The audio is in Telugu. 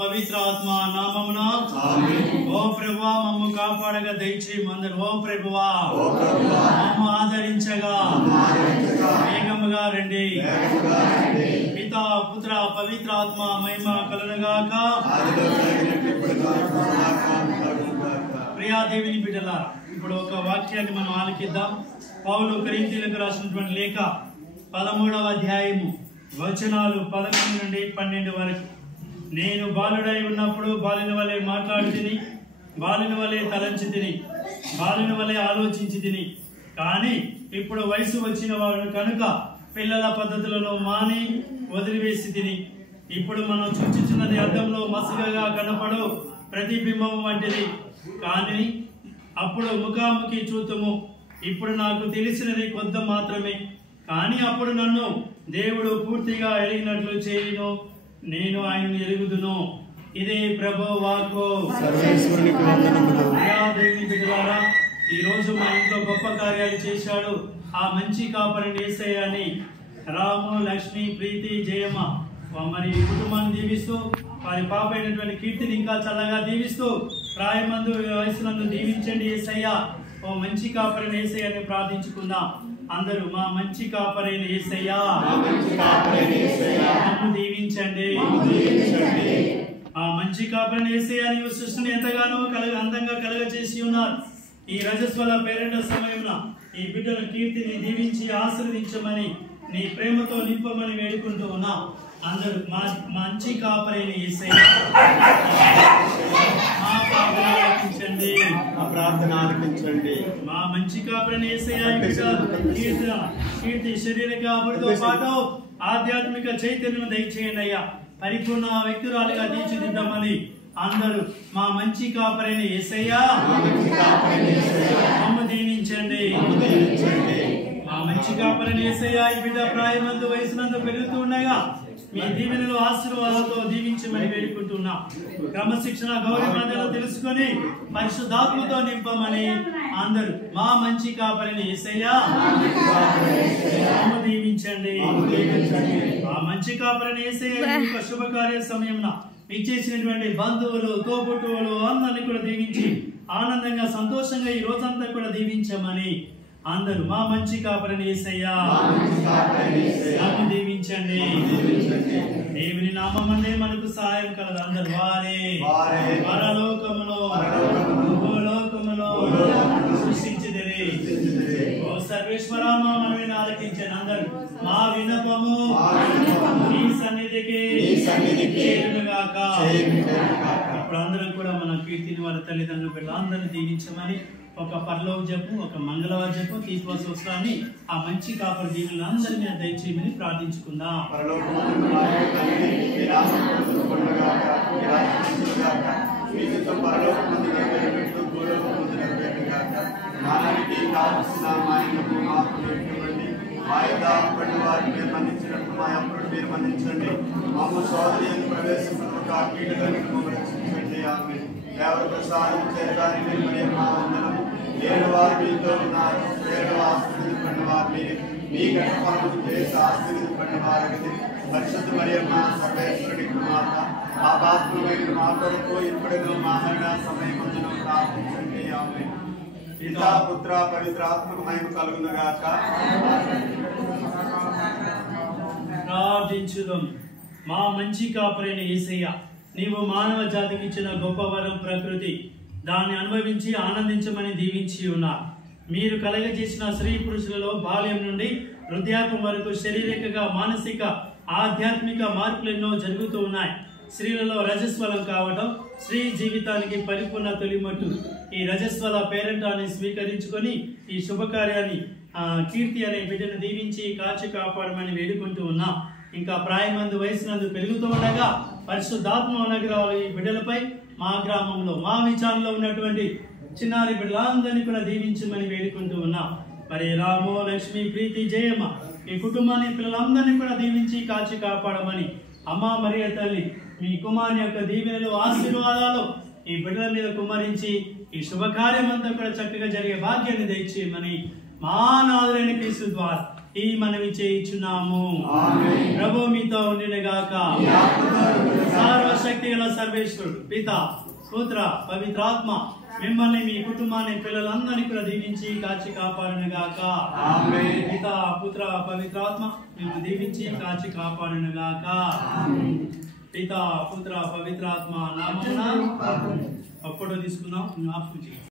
పవిత్ర ఆత్మ నామమున ఓ ప్రభువా మమ్ము కాపాడగా దయచేయి మందరు. ఓ ప్రభువా మమ్ము ఆదరించగా వేగముగా రండి. పితా పుత్ర పవిత్ర ఆత్మ మహిమ కలుగుగాక. ప్రియా దేవుని బిడ్డలారా, ఇప్పుడు ఒక వాక్యాన్ని మనం ఆలకిద్దాం. పౌలు కొరింథీయులకు రాసినటువంటి లేఖ 13వ అధ్యాయము వచనాలు 11 నుండి 12 వరకు. నేను బాలుడై ఉన్నప్పుడు బాలుని వలె మాట్లాడి బాలుని వలె తలంచి బాలుని వలె ఆలోచించి కానీ ఇప్పుడు వయసు వచ్చిన వాడు కనుక పిల్లల పద్ధతులను మాని వదిలివేసి ఇప్పుడు మనం చూచుచున్నది అద్దంలో మసకగా కనపడు ప్రతిబింబం వంటిది, కానీ అప్పుడు ముఖాముఖి చూతుము. ఇప్పుడు నాకు తెలిసినది కొంత మాత్రమే, కానీ అప్పుడు నన్ను దేవుడు పూర్తిగా ఎరిగినట్లు చేయును, నేను ఆయనను ఎరుగుదును. ఇదే ప్రభు వాక్కు. ఈ రోజు మా ఇంట్లో గొప్ప కార్యాలు చేశాడు ఆ మంచి కాపరిని యేసయ్య అని రాము, లక్ష్మి, ప్రీతి, జయమ్మ మరి కుటుంబాన్ని దీవిస్తూ వారి పాప అయినటువంటి కీర్తిని ఇంకా చల్లగా దీవిస్తూ ప్రాయమందు వయసునందు దీవించండి యేసయ్య. ఓ మంచి కాపరిని యేసయ్య అని ప్రార్థించుకుందాం అందరూ. మా మంచి కాపరైన యేసయ్య నన్ను దీవించండి. ఆ మంచి కాపరిని యేసయ్య నీవు సృష్టిని ఎంతగానో అందంగా కలగచేసి ఉన్నారు. ఈ రజస్వల పేరెంట సమయమున ఈ బిడ్డల కీర్తిని దీవించి ఆశీర్వదించమని నీ ప్రేమతో నింపమని వేడుకుంటూ ఉన్నా అందరూ. మా మంచి కాపరైన యేసయ్య మా ప్రార్థన ఆలకించండి. మా మంచి కాపరైన యేసయ్య కీర్తి శారీరక అభివృద్ధితో పాటు ఆధ్యాత్మిక చైతన్యం దయచేయండి అయ్యా. పరిపూర్ణ వ్యక్తురాలుగా తీర్చిదిద్దామని అందరూ. మా మంచి కాపరైన యేసయ్య మమ్ము దీవించండి. మా మంచి కాపరైన యేసయ్య ఈ బిడ్డ ప్రాయమందు వయసునందు పెరుగుతూ ఉండగా మీ దీవెనలు ఆశీర్వాదాలతో దీవించమని వేడుకుంటున్నా. క్రమశిక్షణ గౌరవ తెలుసుకొని పరిశుద్ధాత్మతో నింపమని అందరూ. మా మంచి కాపరిని యేసయ్య దీవించండి. ఆ మంచి కాపరిని యేసయ్య శుభకార్య సమయంలో ఇచ్చేసినటువంటి బంధువులు, తోబుట్టువులు అందరినీ కూడా దీవించి ఆనందంగా సంతోషంగా ఈ రోజంతా కూడా దీవించమని అందరూ. మా మంచి కాపరిని యేసయ్య దీవించండి. దేవుని నామమందే మనకు సహాయం కలదు. అందరూ వారే పరలోకములో భూలోకములో సృష్టించిదిరి. ఓ సర్వేశ్వర మా మనవిని ఆలకించండి అందరూ. మా విన్నపము నీ సన్నిధికి చేరునుగాక. ఇప్పుడు అందరం కూడా మన కీర్తిని వారి తల్లిదండ్రులు బిడ్డలు అందరినీ దీవించమని ఒక పరలోక జపం, ఒక మంగళవార జపం తీసుకొస్తామని ఆ మంచి కాపరి దీవులను అందరి మీద దయచేయమని ప్రార్థించుకుందాం. ఎవరు ప్రసాదం చేయడానికి నేను వారు మీతో ఉన్నారు. ఆశీర్వదింపండి వారిని మీ గణపరము చేసి ఆశీర్వదింపండి వారికి. పరిశుద్ధ మరియమ్మ సర్వేశ్వరుడి కుమార్త పాపాత్ములైన మా కొరకు ఇప్పుడును మా మరణ సమయమందును ప్రార్థించండి. ఆమేన్. పితా పుత్ర పవిత్రాత్మకు మహిమ కలుగునుగాక. ప్రార్థించుదాం. మా మంచి కాపరైన యేసయ్య, నీవు మానవ జాతికి ఇచ్చిన గొప్ప వరం ప్రకృతి, దాన్ని అనుభవించి ఆనందించమని దీవించి ఉన్నారు. మీరు కలగజేసిన స్త్రీ పురుషులలో బాల్యం నుండి వృద్ధాప్యం వరకు శారీరక, మానసిక, ఆధ్యాత్మిక మార్పులు ఎన్నో జరుగుతూ ఉన్నాయి. స్త్రీలలో రజస్వలం కావటం స్త్రీ జీవితానికి పరిపూర్ణ తొలిమట్టు. ఈ రజస్వల పేరెంటాన్ని స్వీకరించుకొని ఈ శుభకార్యాన్ని కీర్తి అనే బిడ్డను దీవించి కాచి కాపాడమని వేడుకుంటూ ఉన్నాం. ఇంకా ప్రాయమందు వయసునందు పెరుగుతూ ఉండగా పరిశుద్ధాత్మ అనుగ్రహాలు ఈ బిడ్డలపై మా గ్రామంలో మా విచారణలో ఉన్నటువంటి చిన్నారి బిడ్డలందరినీ కూడా దీవించమని వేడుకుంటూ ఉన్నాం. మరి రాము, లక్ష్మి, ప్రీతి, జయమ్మ ఈ కుటుంబాన్ని పిల్లలందరినీ కూడా దీవించి కాచి కాపాడమని అమ్మ మరియ తల్లి మీ కుమారుని యొక్క దీవెనలు ఆశీర్వాదాలు ఈ బిడ్డల మీద కుమ్మరించి ఈ శుభకార్యం అంతా కూడా చక్కగా జరిగే భాగ్యాన్ని దయచేయమని మా నాథుడైన క్రీస్తు ద్వారా ఈ మనవి చేయించున్నాము. ప్రభు మీతో ఉండినగాక. సర్వశక్తి సర్వశక్తి గల సర్వేశ్వరుడు పిత పుత్ర పవిత్రాత్మ మిమ్మల్ని మీ కుటుంబాన్ని పిల్లలందరినీ కూడా దీవించి కాచి కాపాడును గాక. పిత పుత్ర పవిత్రాత్మ మిమ్మల్ని దీవించి కాచి కాపాడును గాక. పిత పుత్ర పవిత్రాత్మ నామమున అప్పుడు తీసుకున్నాం.